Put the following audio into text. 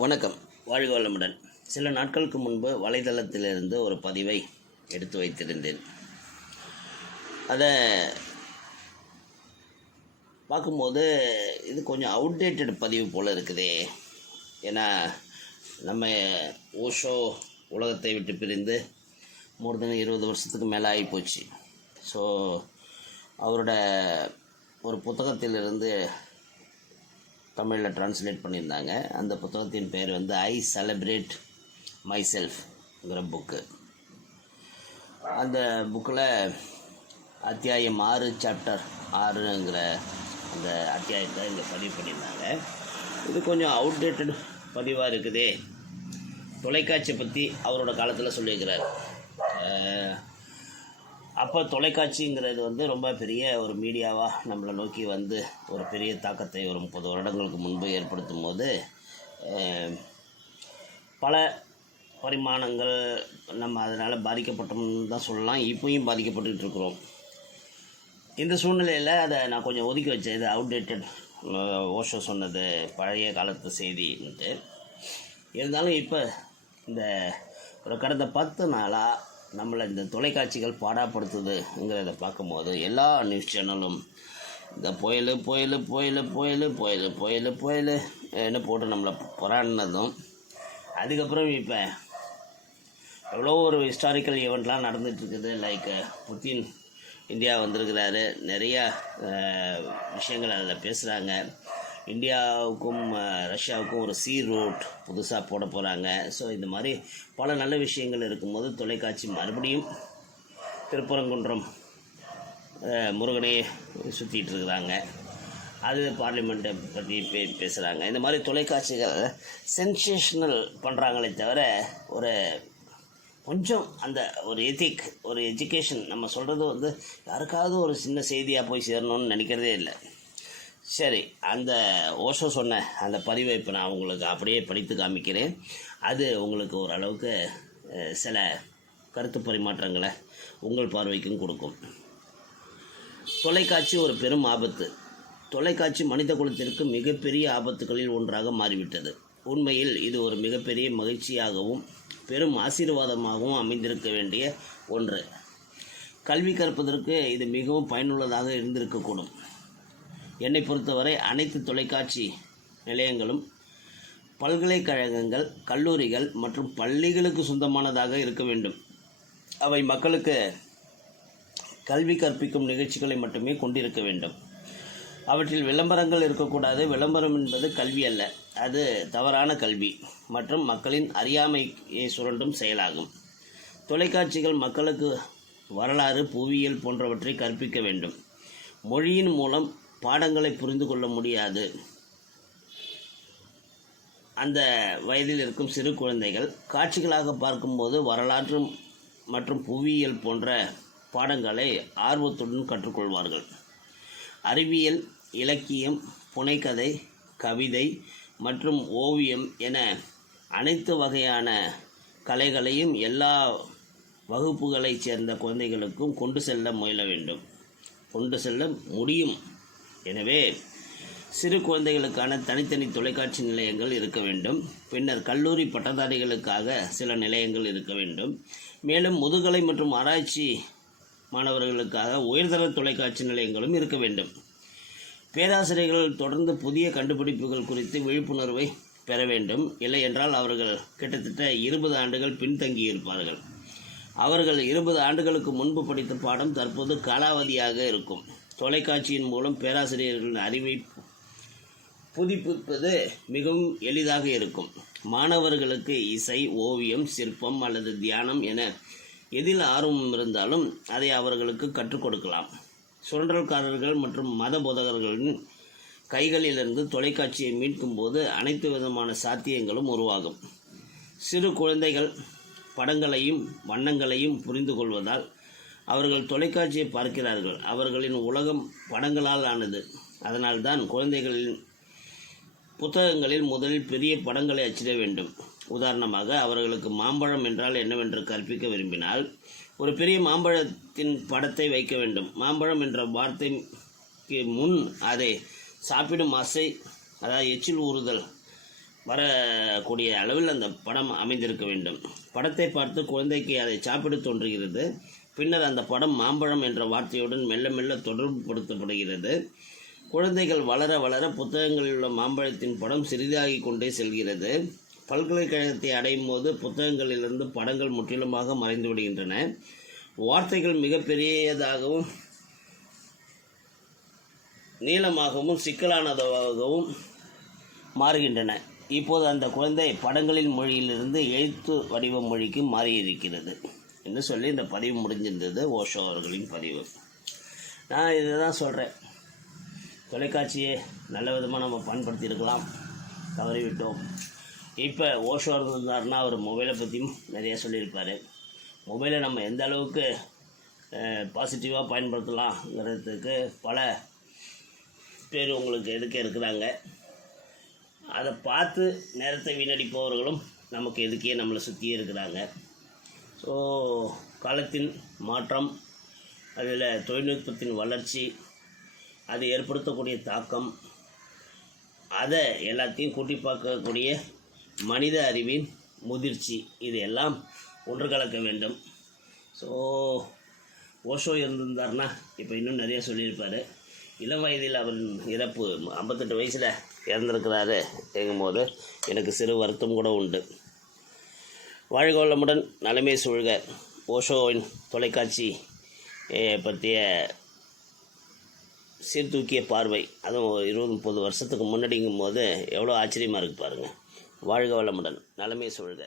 வணக்கம். வாழ்க வளமுடன். சில நாட்களுக்கு முன்பு வலைதளத்திலிருந்து ஒரு பதிவை எடுத்து வைத்திருந்தேன். அதை பார்க்கும்போது இது கொஞ்சம் அவுடேட்டட் பதிவு போல் இருக்குதே. ஏன்னா நம்ம ஓஷோ உலகத்தை விட்டு பிரிந்து மோர் தென் இருபது வருஷத்துக்கு மேலே ஆகிப்போச்சு ஸோ அவரோட ஒரு புத்தகத்திலிருந்து தமிழில் ட்ரான்ஸ்லேட் பண்ணியிருந்தாங்க. அந்த புத்தகத்தின் பேர் வந்து ஐ செலிப்ரேட் மை செல்ஃப்ங்கிற புக்கு அந்த புக்கில் அத்தியாயம் ஆறு சாப்டர் ஆறுங்கிற அந்த அத்தியாயத்தை இங்கே பதிவு பண்ணியிருந்தாங்க. இது கொஞ்சம் அவுடேட்டட் பதிவாக இருக்குதே. தொலைக்காட்சி பற்றி அவரோட காலத்தில் சொல்லியிருக்கிறார். அப்போ தொலைக்காட்சிங்கிறது வந்து ரொம்ப பெரிய ஒரு மீடியாவாக நம்மளை நோக்கி வந்து ஒரு பெரிய தாக்கத்தை ஒரு முப்பது வருடங்களுக்கு முன்பு ஏற்படுத்தும் போது பல பரிமாணங்கள் நம்ம அதனால் பாதிக்கப்பட்டோம்னு தான் சொல்லலாம். இப்போயும் பாதிக்கப்பட்டுக்கிட்டு இருக்கிறோம். இந்த சூழ்நிலையில் அதை நான் கொஞ்சம் ஒதுக்கி வச்சேன். இது அவுடேட்டட் ஓஷோ சொன்னது பழைய காலத்து செய்தின்ட்டு. இருந்தாலும் இப்போ இந்த ஒரு கடந்த பத்து நாளாக நம்மளை இந்த தொலைக்காட்சிகள் பாடாப்படுத்துதுங்கிறத பார்க்கும்போது எல்லா நியூஸ் சேனலும் இந்த புயல் புயல் புயல் புயல் புயல் புயல் புயல் என்ன போட்டு நம்மளை புறாடினதும் அதுக்கப்புறம் இப்போ எவ்வளோ ஒரு ஹிஸ்டாரிக்கல் ஈவெண்ட்லாம் நடந்துகிட்ருக்குது இருக்குது லைக் புத்தின் இந்தியா வந்திருக்கிறாரு. நிறையா விஷயங்கள் அதில் பேசுகிறாங்க இந்தியாவுக்கும் ரஷ்யாவுக்கும் ஒரு சி ரூட் புதுசாக போட போகிறாங்க ஸோ இந்த மாதிரி பல நல்ல விஷயங்கள் இருக்கும்போது தொலைக்காட்சி மறுபடியும் திருப்பரங்குன்றம் முருகனை சுற்றிட்டு இருக்கிறாங்க. அது பார்லிமெண்ட்டை பற்றி பே பேசுகிறாங்க இந்த மாதிரி தொலைக்காட்சிகள் சென்சேஷனல் பண்ணுறாங்களே தவிர ஒரு கொஞ்சம் அந்த ஒரு எதிக் ஒரு எஜுகேஷன் நம்ம சொல்கிறது வந்து யாருக்காவது ஒரு சின்ன செய்தியாக போய் சேரணும்னு நினைக்கிறதே இல்லை. சரி அந்த ஓஷோ சொன்ன அந்த பதிவை இப்போ நான் உங்களுக்கு அப்படியே படித்து காமிக்கிறேன். அது உங்களுக்கு ஓரளவுக்கு சில கருத்து பரிமாற்றங்களை உங்கள் பார்வைக்கும் கொடுக்கும். தொலைக்காட்சி ஒரு பெரும் ஆபத்து. தொலைக்காட்சி மனித குலத்திற்கு மிகப்பெரிய ஆபத்துகளில் ஒன்றாக மாறிவிட்டது. உண்மையில் இது ஒரு மிகப்பெரிய மகிழ்ச்சியாகவும் பெரும் ஆசீர்வாதமாகவும் அமைந்திருக்க வேண்டிய ஒன்று. கல்வி கற்பதற்கு இது மிகவும் பயனுள்ளதாக இருந்திருக்கக்கூடும். என்னை பொறுத்தவரை அனைத்து தொலைக்காட்சி நிலையங்களும் பல்கலைக்கழகங்கள் கல்லூரிகள் மற்றும் பள்ளிகளுக்கு சொந்தமானதாக இருக்க வேண்டும். அவை மக்களுக்கு கல்வி கற்பிக்கும் நிகழ்ச்சிகளை மட்டுமே கொண்டிருக்க வேண்டும். அவற்றில் விளம்பரங்கள் இருக்கக்கூடாது. விளம்பரம் என்பது கல்வி அல்ல. அது தவறான கல்வி மற்றும் மக்களின் அறியாமையை சுரண்டும் செயலாகும். தொலைக்காட்சிகள் மக்களுக்கு வரலாறு புவியியல் போன்றவற்றை கற்பிக்க வேண்டும். மொழியின் மூலம் பாடங்களை புரிந்து கொள்ள முடியாது. அந்த வயதில் இருக்கும் சிறு குழந்தைகள் காட்சிகளாக பார்க்கும்போது வரலாற்று மற்றும் புவியியல் போன்ற பாடங்களை ஆர்வத்துடன் கற்றுக்கொள்வார்கள். அறிவியல் இலக்கியம் புனைக்கதை கவிதை மற்றும் ஓவியம் என அனைத்து வகையான கலைகளையும் எல்லா வகுப்புகளைச் சேர்ந்த குழந்தைகளுக்கும் கொண்டு செல்ல முயல வேண்டும். கொண்டு செல்ல முடியும். எனவே சிறு குழந்தைகளுக்கான தனித்தனி தொலைக்காட்சி நிலையங்கள் இருக்க வேண்டும். பின்னர் கல்லூரி பட்டதாரிகளுக்காக சில நிலையங்கள் இருக்க வேண்டும். மேலும் முதுகலை மற்றும் ஆராய்ச்சி மாணவர்களுக்காக உயர்தர தொலைக்காட்சி நிலையங்களும் இருக்க வேண்டும். பேராசிரியர்கள் தொடர்ந்து புதிய கண்டுபிடிப்புகள் குறித்து விழிப்புணர்வை பெற வேண்டும். இல்லை என்றால் அவர்கள் கிட்டத்தட்ட இருபது ஆண்டுகள் பின்தங்கி இருப்பார்கள். அவர்கள் இருபது ஆண்டுகளுக்கு முன்பு படித்த பாடம் தற்போது காலாவதியாக இருக்கும். தொலைக்காட்சியின் மூலம் பேராசிரியர்களின் அறிவை புதுப்பிப்பது மிகவும் எளிதாக இருக்கும். மாணவர்களுக்கு இசை ஓவியம் சிற்பம் அல்லது தியானம் என எதில் ஆர்வம் இருந்தாலும் அதை அவர்களுக்கு கற்றுக் கொடுக்கலாம். சுரண்டல்காரர்கள் மற்றும் மத போதகர்களின் கைகளிலிருந்து தொலைக்காட்சியை மீட்கும் போது அனைத்து விதமான சாத்தியங்களும் உருவாகும். சிறு குழந்தைகள் படங்களையும் வண்ணங்களையும் புரிந்து கொள்வதால் அவர்கள் தொலைக்காட்சியை பார்க்கிறார்கள். அவர்களின் உலகம் படங்களால் ஆனது. அதனால்தான் குழந்தைகளின் புத்தகங்களில் முதலில் பெரிய படங்களை அச்சிட வேண்டும். உதாரணமாக அவர்களுக்கு மாம்பழம் என்றால் என்னவென்று கற்பிக்க விரும்பினால் ஒரு பெரிய மாம்பழத்தின் படத்தை வைக்க வேண்டும். மாம்பழம் என்ற வார்த்தைக்கு முன் அதை சாப்பிடும் ஆசை அதாவது எச்சில் ஊறுதல் வரக்கூடிய அளவில் அந்த படம் அமைந்திருக்க வேண்டும். படத்தை பார்த்து குழந்தைக்கு அதை சாப்பிட தோன்றுகிறது. பின்னர் அந்த படம் மாம்பழம் என்ற வார்த்தையுடன் மெல்ல மெல்ல தொடர்புபடுத்தப்படுகிறது. குழந்தைகள் வளர வளர புத்தகங்களில் உள்ள மாம்பழத்தின் படம் சிறிதாகி கொண்டே செல்கிறது. பல்கலைக்கழகத்தை அடையும் போது புத்தகங்களிலிருந்து படங்கள் முற்றிலுமாக மறைந்து விடுகின்றன. வார்த்தைகள் மிக பெரியதாகவும் நீளமாகவும் சிக்கலானதாகவும் மாறுகின்றன. இப்போது அந்த குழந்தை படங்களின் மொழியிலிருந்து எழுத்து வடிவ மொழிக்கு மாறியிருக்கிறது. என்று சொல்லி இந்த பதிவு முடிஞ்சிருந்தது ஓஷோ அவர்களின் பதிவு. நான் இதை தான் சொல்கிறேன் தொலைக்காட்சியை நல்ல விதமாக நம்ம பயன்படுத்தியிருக்கலாம். தவறிவிட்டோம். இப்போ ஓஷோ இருந்தாருன்னா அவர் மொபைலை பற்றியும் நிறைய சொல்லியிருப்பார். மொபைலை நம்ம எந்த அளவுக்கு பாசிட்டிவாக பயன்படுத்தலாங்கிறதுக்கு பல பேர் உங்களுக்கு எதுக்க இருக்கிறாங்க. அதை பார்த்து நேரத்தை வீணடிப்பவர்களும் நமக்கு எதுக்கே நம்மளை சுற்றியே இருக்கிறாங்க. ஸோ காலத்தின் மாற்றம் அதில் தொழில்நுட்பத்தின் வளர்ச்சி அது ஏற்படுத்தக்கூடிய தாக்கம் அதை எல்லாத்தையும் கூட்டி பார்க்கக்கூடிய மனித அறிவின் முதிர்ச்சி இது எல்லாம் ஒன்று கலக்க வேண்டும். ஸோ ஓஷோ இருந்திருந்தாருன்னா இப்போ இன்னும் நிறைய சொல்லியிருப்பார். இளம் வயதில் அவரின் இறப்பு ஐம்பத்தெட்டு வயசில் இறந்துருக்கிறாரு எங்கும்போது எனக்கு சிறு வருத்தம் கூட உண்டு. வாழ்க வளமுடன் நலமே சூழ்க. ஓஷோவின் தொலைக்காட்சி பற்றிய சீர்தூக்கிய பார்வை அதுவும் இருபது முப்பது வருஷத்துக்கு முன்னாடிங்கும் போது எவ்வளோ ஆச்சரியமாக இருக்குது பாருங்கள் வாழ்க வளமுடன் நலமே சூழ்க.